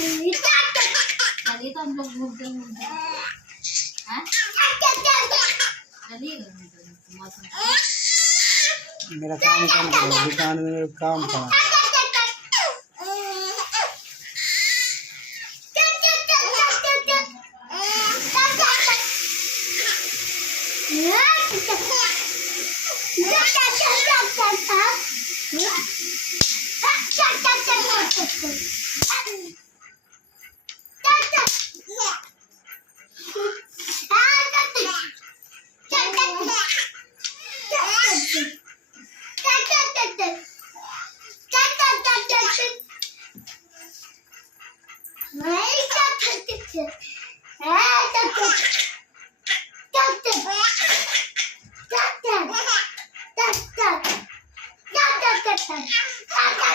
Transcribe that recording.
चलिए तो हम लोग घूमते घूमते चलिए मौसम मेरा काम कम करो, दुकान में काम करा। Stop.